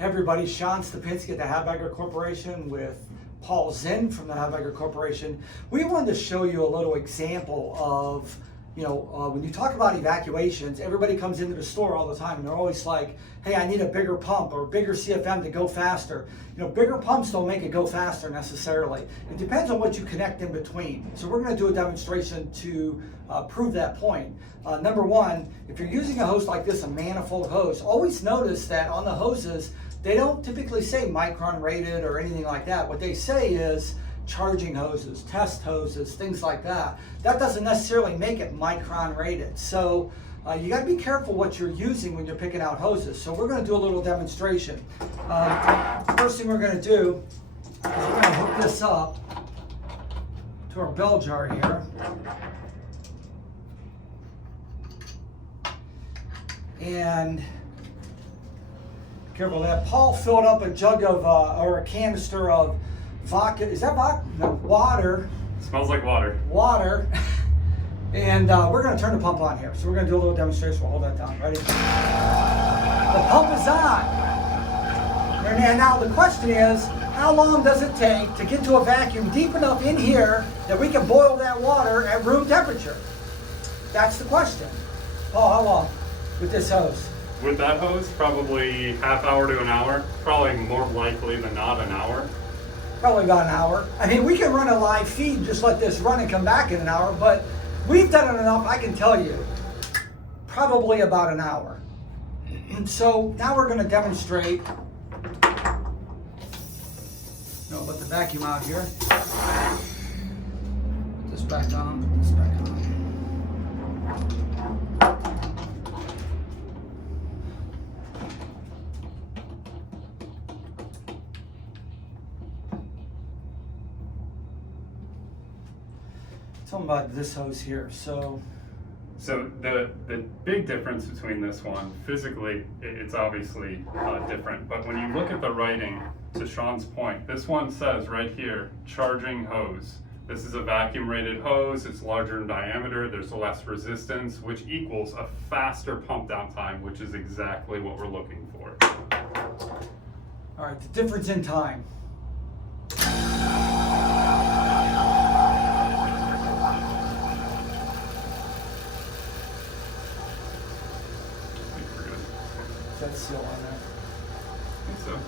Hey everybody, Sean Stepinski at the Habegger Corporation with Paul Zinn from the Habegger Corporation. We wanted to show you a little example of, when you talk about evacuations, everybody comes into the store all the time and they're always like, hey, I need a bigger pump or bigger CFM to go faster. Bigger pumps don't make it go faster necessarily. It depends on what you connect in between. So we're going to do a demonstration to prove that point. Number one, if you're using a hose like this, a manifold hose, always notice that on the hoses, they don't typically say micron rated or anything like that. What they say is charging hoses, test hoses, things like that. That doesn't necessarily make it micron rated. So you got to be careful what you're using when you're picking out hoses. So we're going to do a little demonstration. First thing we're going to do is we're going to hook this up to our bell jar here. And careful of that. Paul filled up a jug of, or a canister of vodka. Is that vodka? No, water. Smells like water. Water. And we're going to turn the pump on here. So we're going to do a little demonstration. We'll hold that down. Ready? The pump is on. And now the question is, how long does it take to get to a vacuum deep enough in here that we can boil that water at room temperature? That's the question. Paul, how long with this hose? With that hose, probably half hour to an hour. Probably more likely than not an hour. Probably about an hour. I mean, we can run a live feed and just let this run and come back in an hour, but we've done it enough, I can tell you, probably about an hour. And so now we're going to demonstrate. No, let the vacuum out here. Put this back on, put this back on. Tell them about this hose here. So the big difference between this one, physically, it's obviously different. But when you look at the writing, to Sean's point, this one says right here, charging hose. This is a vacuum rated hose. It's larger in diameter. There's less resistance, which equals a faster pump down time, which is exactly what we're looking for. All right, the difference in time. That seal on there. I think so.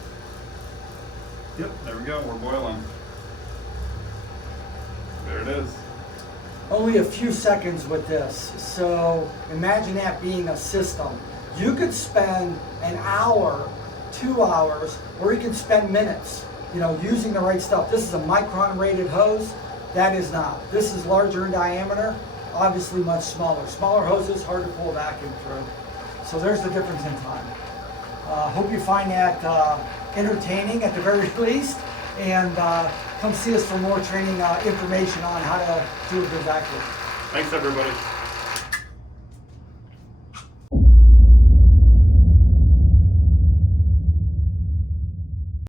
Yep, there we go, we're boiling. There it is. Only a few seconds with this. So imagine that being a system. You could spend an hour, 2 hours, or you could spend minutes, using the right stuff. This is a micron rated hose. That is not. This is larger in diameter, obviously much smaller. Smaller hoses, hard to pull a vacuum through. So there's the difference in time. Hope you find that entertaining at the very least, and come see us for more training information on how to do a good vacuum. Thanks everybody.